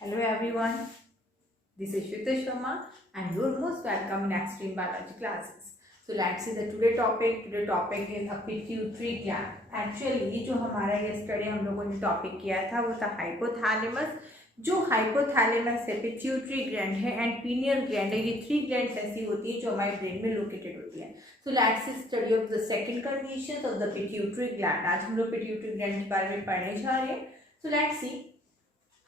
Hello everyone, this is Shweta Sharma and you're most welcome in Extreme Biology classes. So let's see the today topic. Today topic is a pituitary gland. Actually जो हमारा ये study हम लोगों ने topic किया था वो था हाइपोथैलेमस. जो हाइपोथैलेमस है, पिट्यूटरी ग्लैंड है एंड पीनियल ग्लैंड है. ये 3 ग्लैंड्स ऐसी होती है जो हमारे ब्रेन में लोकेटेड होती है. So let's see study of the second condition of the pituitary gland. आज हम लोग पिट्यूटरी ग्लैंड के बारे में पढ़ने जा रहे हैं. सो लेट्स सी,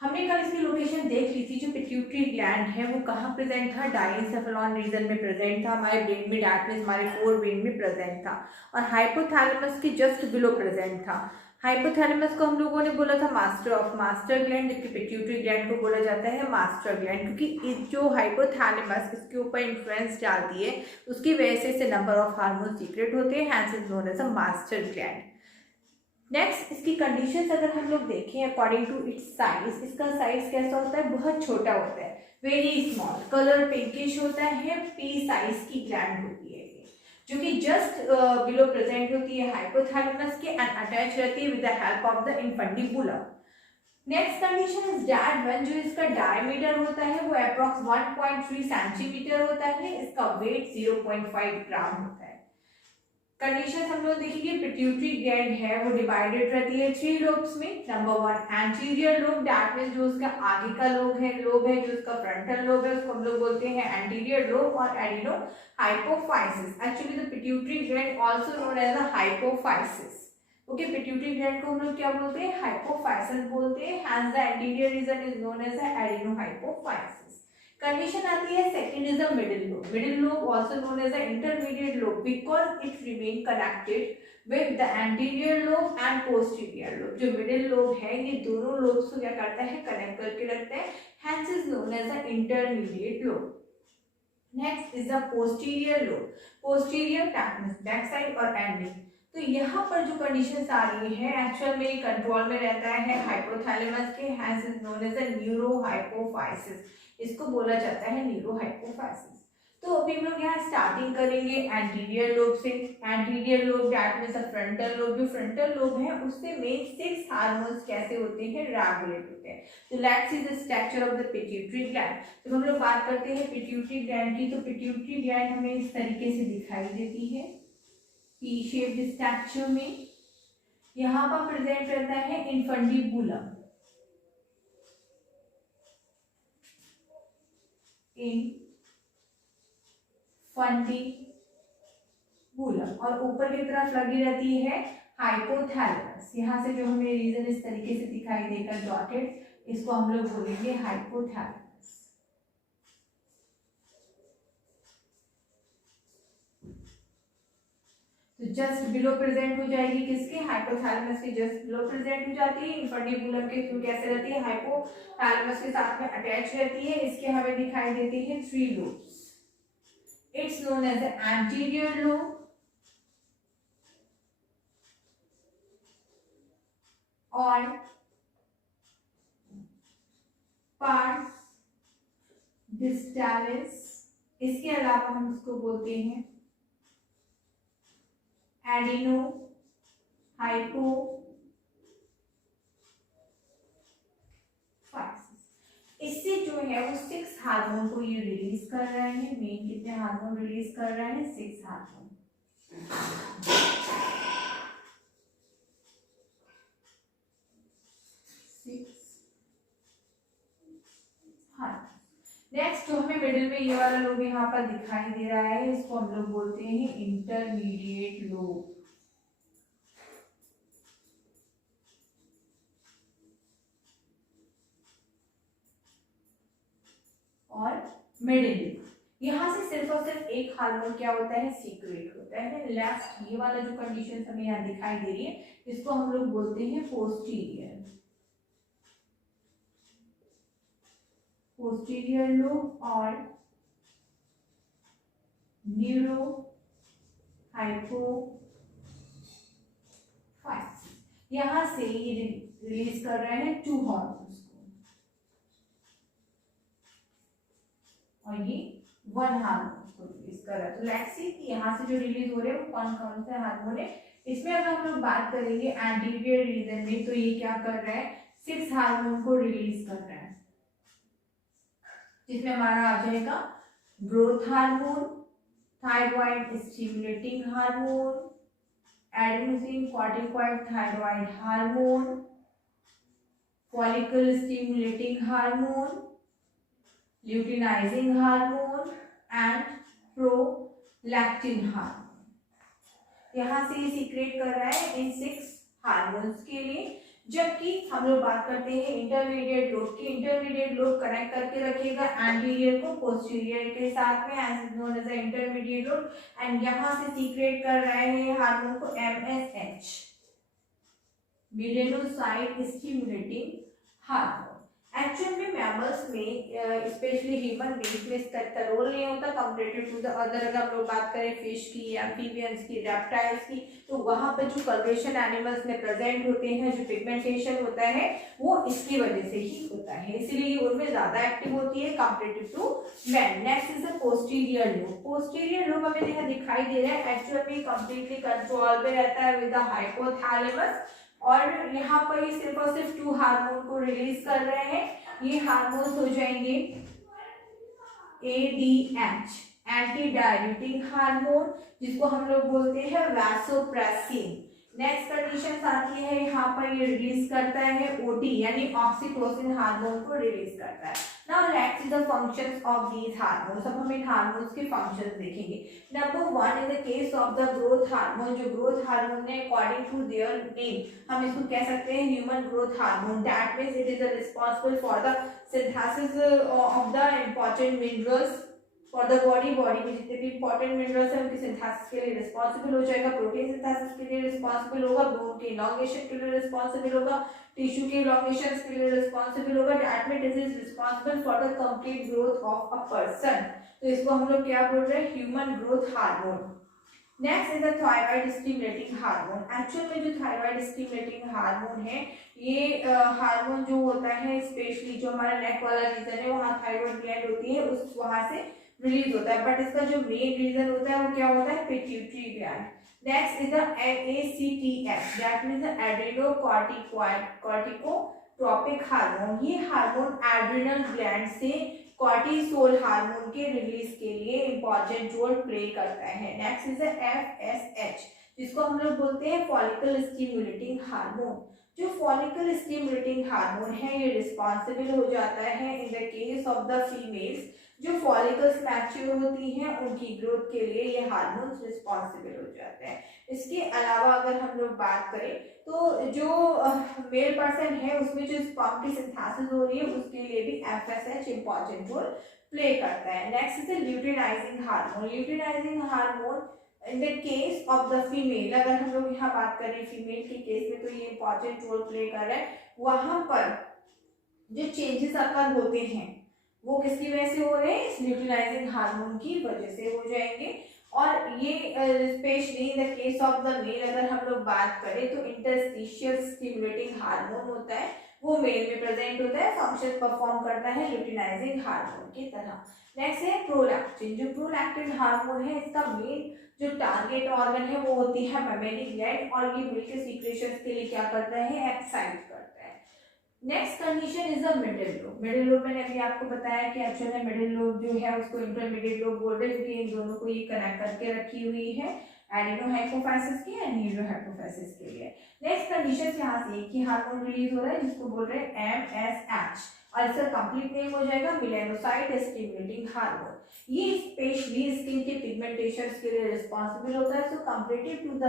हमने कल इसकी लोकेशन देख ली थी. जो पिट्यूटरी ग्लैंड है वो कहाँ प्रेजेंट था? डायनसेफेलॉन रीजन में प्रेजेंट था, हमारे ब्रेन में, डैट मींस हमारे फोर ब्रेन में प्रेजेंट था और हाइपोथैलेमस के जस्ट बिलो प्रेजेंट था. हाइपोथैलेमस को हम लोगों ने बोला था मास्टर ग्लैंड, जबकि पिट्यूटरी ग्लैंड को बोला जाता है मास्टर ग्लैंड, क्योंकि जो हाइपोथैलेमस इसके ऊपर इन्फ्लुएंस डालती है उसकी वजह से इससे नंबर ऑफ हार्मोन सीक्रेट होते हैं, hence is known as a master gland. Next, इसकी कंडीशंस अगर हम लोग देखें अकॉर्डिंग टू इट्स साइज, इसका साइज कैसा होता है? बहुत छोटा होता है, वेरी स्मॉल, कलर पिंकिश होता है, पी साइज की ग्लैंड होती है ये, जो कि जस्ट बिलो प्रेजेंट होती है हाइपोथैलेमस के एंड अटैच रहती है with the help of the infundibulum. Next condition is that one, जो इसका डायमीटर होता है वो अप्रॉक्स 1.3 सेंटीमीटर होता है, इसका वेट 0.5 ग्राम होता है. कंडीशन हम लोग देखेंगे. पिट्यूटरी ग्लैंड है वो डिवाइडेड रहती है 3 लोब्स में. Number 1 anterior lobe, that means जो उसका आगे का लोब है जो उसका फ्रंटल लोब है उसको हम लोग बोलते हैं एंटीरियर लोब और adenohypophysis. Actually the pituitary gland also known as a hypophysis. Okay, pituitary gland को हम लोग क्या बोलते हैं? हाइपोफाइसिस बोलते हैं. Hence the anterior region is known as adenohypophysis. Condition आती है second is the middle lobe also known as the intermediate lobe because it remain connected with the anterior lobe and posterior lobe. जो middle lobe है ये दोनों lobes को क्या करता है? कनेक्ट करके रखते हैं, hence is known as the intermediate lobe. Next is the posterior lobe. Posterior back side और एंडिंग. तो यहाँ पर जो कंडीशंस आ रही है एक्चुअल में कंट्रोल में रहता है हाइपोथैलेमस के, hence is known as the neurohypophysis. इसको बोला जाता है न्यूरोहाइपोफाइसिस. तो अभी हम लोग यहाँ स्टार्टिंग करेंगे एंटीरियर लोब से. Anterior lobe that means the frontal lobe. जो फ्रंटल लोब है उससे मेन 6 हार्मोन्स कैसे होते हैं? रेगुलेट होते हैं. तो let's see the structure of the pituitary gland. जब हम लोग बात करते हैं पिट्यूटरी ग्लैंड की, तो पिट्यूटरी ग्लैंड हमें इस तरीके से दिखाई देती है पी शेप्ड स्ट्रक्चर में. यहाँ पर प्रेजेंट रहता है इन्फंडिबुलम, इन्फंडिबुलम, और ऊपर की तरफ लगी रहती है हाइपोथैलेमस. यहाँ से जो हमें रीजन इस तरीके से दिखाई देकर डॉटेड, इसको हम लोग बोलेंगे हाइपोथैलेमस. तो जस्ट बिलो प्रेजेंट हो जाएगी किसके? हाइपोथैलेमस के जस्ट बिलो प्रेजेंट हो जाती है. इन्फंडिबुलम के थ्रू कैसे रहती है? हाइपोथैलेमस के साथ में अटैच रहती है. इसके हमें दिखाई देती है 3 lobes. It's known as anterior lobe और पार्स डिस्टालिस. इसके अलावा हम इसको बोलते हैं एडिनो हाइपोफाइसिस. इससे जो है वो 6 हार्मोन को ये रिलीज कर रहे हैं. मेन कितने हार्मोन रिलीज कर रहे हैं? 6 हार्मोन. नेक्स्ट जो हमें मिडिल में ये वाला लोब यहाँ पर दिखाई दे रहा है, इसको हम लोग बोलते हैं इंटरमीडिएट लोब और मिडिल. यहाँ से सिर्फ और सिर्फ एक हार्मोन क्या होता है? सीक्रेट होता है. लास्ट ये वाला जो कंडीशन हमें यहाँ दिखाई दे रही है इसको हम लोग बोलते हैं पोस्टीरियर लोब और न्यूरो हाइपोफाइसिस. यहाँ से ये रिलीज कर रहे हैं 2 हार्मोन्स को और ये 1 हार्मोन को रिलीज कर रहा है. तो लेट्स सी कि यहाँ से जो रिलीज हो रहे हैं वो कौन कौन से हार्मोन है. इसमें अगर हम लोग बात करेंगे एंटीरियर रीजन में, तो ये क्या कर रहा है? 6 हार्मोन को रिलीज कर रहा है. जिसमें हमारा आ जाएगा growth hormone, thyroid stimulating hormone, adenosine corticoid thyroid hormone, follicle stimulating hormone, luteinizing hormone and prolactin hormone. यहाँ से ये सीक्रेट कर रहा है इन 6 हार्मोन्स के लिए। जबकि हम लोग बात करते हैं इंटरमीडिएट लोब की, इंटरमीडिएट लोब कनेक्ट करके रखेगा एंटीरियर को पोस्टीरियर के साथ में, as known as intermediate lobe. And यहाँ से सीक्रेट कर रहे हैं हार्मोन को MSH, melanocyte stimulating hormone. Actual में मैमल्स में स्पेशली ह्यूमन बींग्स में इसका इतना रोल नहीं होता कंपेरेटिव टू द अदर। अगर हम लोग बात करें फिश की, एम्फीबियंस की, रेप्टाइल्स की, तो वहां पर जो कलरेशन एनिमल्स में प्रेजेंट होते हैं, जो पिगमेंटेशन होता है वो इसकी वजह से ही होता है, इसीलिए उनमें ज्यादा एक्टिव होती है comparative to man. Next is the posterior lobe. Posterior lobe हमें यहाँ दिखाई दे रहा है, एक्चुअल में कंप्लीटली कंट्रोल में रहता है विद द हाइपोथैलेमस, और यहाँ पर ये सिर्फ और सिर्फ 2 हार्मोन को रिलीज कर रहे हैं। ये हार्मोन्स हो जाएंगे ADH, एंटी डायरेटिंग हार्मोन, जिसको हम लोग बोलते हैं वैसोप्रेसिन। नेक्स्ट कंडीशन आती है, यहाँ पर ये रिलीज करता है OT यानी ऑक्सीटोसिन हार्मोन को रिलीज करता है। Now let's see the functions of these hormones. अब हम इन हार्मोन्स के फंक्शंस देखेंगे। Number 1 in the case of the growth hormone, जो ग्रोथ हार्मोन है अकॉर्डिंग टू देयर नेम हम इसको कह सकते हैं human growth hormone. That means it is responsible for the synthesis of the important minerals for the body. Body में जितने भी इंपॉर्टेंट मिनरल्स हैं उनके सिंथेसिस के लिए रिस्पांसिबल हो जाएगा, प्रोटीन सिंथेसिस के लिए रिस्पांसिबल होगा, बोन के इलॉन्गेशन के लिए रिस्पांसिबल होगा, टिश्यू के इलॉन्गेशन के लिए रिस्पांसिबल होगा। That means it is responsible for the complete growth of a person. तो इसको हम लोग क्या बोल रहे हैं, human growth hormone. Next is the thyroid stimulating hormone. Actual में जो थायराइड स्टिमुलेटिंग हार्मोन है, ये हार्मोन जो होता है स्पेशली जो हमारा नेक वाला रीजन है वहाँ थायराइड ग्लैंड होती है, उस वहां से रिलीज होता है। बट इसका जो मेन रीजन होता है वो क्या होता है, pituitary gland. Next is the ACTH, that means adrenocorticotropic hormone. ये हार्मोन एड्रिनल ग्लैंड से कॉर्टिसोल हार्मोन के रिलीज के लिए इंपॉर्टेंट रोल प्ले करता है। नेक्स्ट इज द FSH, जिसको हम लोग बोलते हैं फॉलिकल स्टिमुलेटिंग हार्मोन। जो फॉलिकल स्टिमुलेटिंग हार्मोन है ये रिस्पॉन्सिबल हो जाता है इन the case of the females, जो फॉलिकल्स मैच्योर होती हैं उनकी ग्रोथ के लिए ये हार्मोन्स रिस्पॉन्सिबल हो जाते हैं। इसके अलावा अगर हम लोग बात करें तो जो मेल पर्सन है उसमें जो स्पर्म की सिंथेसिस हो रही है उसके लिए भी FSH इंपॉर्टेंट रोल प्ले करता है। Next is luteinizing hormone. Luteinizing hormone in the case of the female, अगर हम लोग यहाँ बात करें फीमेल के केस में तो ये इंपॉर्टेंट रोल प्ले कर रहा है। वहां पर जो चेंजेस अकर होते हैं वो किसकी वजह से हो रहे हैं, इस ल्यूटिनाइजिंग हार्मोन की वजह से हो जाएंगे। और ये specially in the case of the male अगर हम लोग बात करें तो इंटरस्टिशियल स्टिमुलेटिंग हार्मोन होता है, वो मेल में प्रेजेंट होता है, फंक्शन परफॉर्म करता है ल्यूटिनाइजिंग हार्मोन की तरह। नेक्स्ट है प्रोलैक्टिन। जो प्रोलैक्टिन हार्मोन है इसका मेन जो टारगेट ऑर्गन है वो होती है मेमेनिक ग्लैंड, और ये मिल्क सीक्रेशन के लिए क्या करता है, एक्साइट करता है। Next condition is the middle lobe. Middle lobe मैंने अभी आपको बताया कि एक्चुअल में मिडिल लोब जो है उसको इंटरमीडिएट लोब बोल रहे हैं क्योंकि इन दोनों को ये कनेक्ट करके रखी हुई है एडेनोहाइपोफाइसिस की एंड न्यूरोहाइपोफाइसिस के लिए। नेक्स्ट कंडीशन यहाँ से एक ही हार्मोन रिलीज हो रहा है जिसको बोल रहे हैं MSH, और इसका कंप्लीट नेम हो जाएगा मेलानोसाइट स्टिमुलेटिंग हार्मोन। ये स्पेशली स्किन के पिगमेंटेशन के लिए रिस्पॉन्सिबल होता है। So comparative to the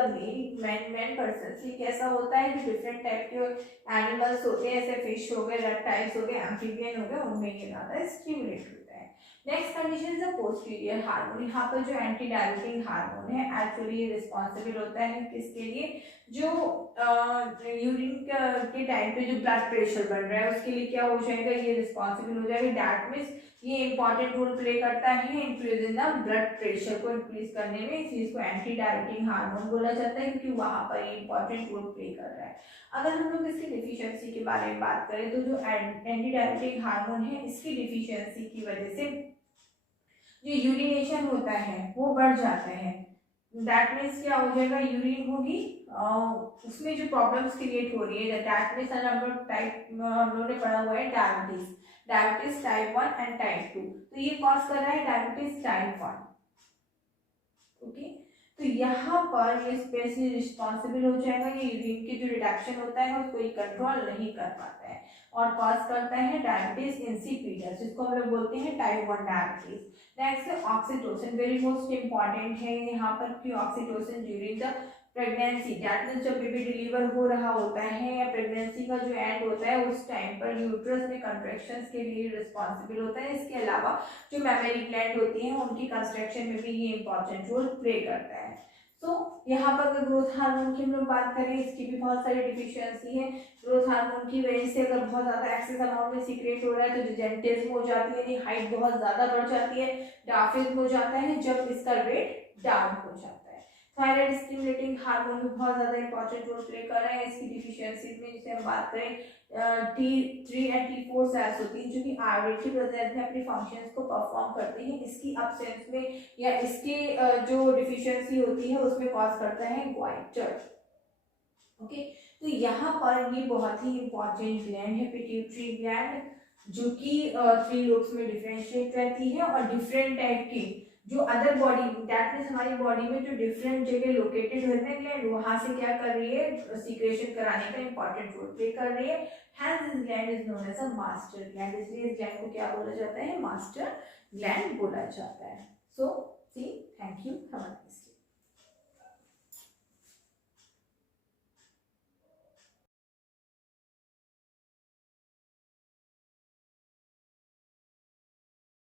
man person ये कैसा होता है कि डिफरेंट टाइप के एनिमल्स होते हैं, ऐसे फिश हो गए, रेप्टाइल्स हो गए, एम्फीबियन हो गए, उनमें ये ज्यादा स्टिमुलेट होता है। Next condition is the posterior hormone. यहाँ पर जो एंटी डायरेटिंग हार्मोन है एक्चुअली रिस्पॉन्सिबल होता है किसके लिए, जो यूरिन के टाइम पे जो ब्लड प्रेशर बढ़ रहा है उसके लिए क्या हो जाएगा, ये रिस्पॉन्सिबल हो जाएगा। दैट मीन्स ये इंपॉर्टेंट रोल प्ले करता है increase in the blood pressure को इंक्रीज करने में, इस चीज को एंटी डायरेटिंग हार्मोन बोला जाता है क्योंकि वहां पर ये इंपॉर्टेंट रोल प्ले कर रहा है। अगर हम लोग इसकी डिफिशियंसी के बारे में बात करें तो जो एंटी डायरेटिंग हार्मोन है इसकी डिफिशियंसी की वजह से जो यूरिनेशन होता है वो बढ़ जाता है, दैट मीन्स क्या हो जाएगा, यूरिन होगी, उसमें जो प्रॉब्लम्स क्रिएट हो रही है दैट मीन्स नंबर टाइप हम लोगों ने पढ़ा हुआ है diabetes, diabetes type 1 and type 2, तो ये कॉज कर रहा है डायबिटीज टाइप 1। ओके, तो यहाँ पर ये स्पेशली रिस्पॉन्सिबल हो जाएगा, ये यूरिन की जो रिडक्शन होता है उसको ये कंट्रोल नहीं कर पाता है और कॉज करता है डायबिटीज इंसिपिडस, जिसको हम लोग बोलते हैं टाइप 1 डायबिटीज। नेक्स्ट है ऑक्सीटोसिन, वेरी मोस्ट इंपॉर्टेंट है यहाँ पर कि oxytocin during the pregnancy, that means जब बेबी डिलीवर हो रहा होता है या प्रेगनेंसी का जो एंड होता है उस टाइम पर यूट्रस में कंट्रैक्शंस के लिए रिस्पॉन्सिबल होता है। इसके अलावा जो मेमोरी ग्लैंड होती हैं उनकी कंस्ट्रक्शन में भी ये इंपॉर्टेंट रोल प्ले करता है। तो यहाँ पर अगर ग्रोथ हार्मोन की हम लोग बात करें, इसकी भी बहुत सारी डिफिशियंसी है। ग्रोथ हार्मोन की वजह से अगर बहुत ज्यादा एक्सेस अमाउंट में सीक्रेट हो रहा है तो जिजेंटिज्म हो जाती है, यानी हाइट बहुत ज्यादा बढ़ जाती है, डार्फिज्म हो जाता है जब इसका वेट डाउन हो जाता है। थायराइड स्टिमुलेटिंग हार्मोन भी बहुत ज्यादा इंपॉर्टेंट रोल प्ले कर रहे हैं इसकी डिफिशियंसी में। जैसे हम बात करें T3 एंड T4 सेल्स होती हैं जो कि आयोडीन की प्रेजेंस में अपनी फंक्शंस को परफॉर्म करती हैं, इसकी अब्सेंस में या इसके जो डिफिशियंसी होती है उसमें कॉज करता है ग्वाइटर। ओके, तो यहाँ पर ये बहुत ही इंपॉर्टेंट ग्लैंड है पिट्यूटरी ग्लैंड, जो कि 3 लोब्स में डिफरेंशिएट रहती है और डिफरेंट टाइप की जो अदर बॉडी, दैट मीन्स हमारी बॉडी में जो डिफरेंट जगह लोकेटेड होते हैं ग्लैंड, वहां से क्या कर रही है, सीक्रेशन कराने का इंपॉर्टेंट रोल प्ले कर रही है। Hence this gland is known as a master gland, इसलिए इस ग्लैंड को क्या बोला जाता है, मास्टर ग्लैंड बोला जाता है। So see, thank you, have a nice day.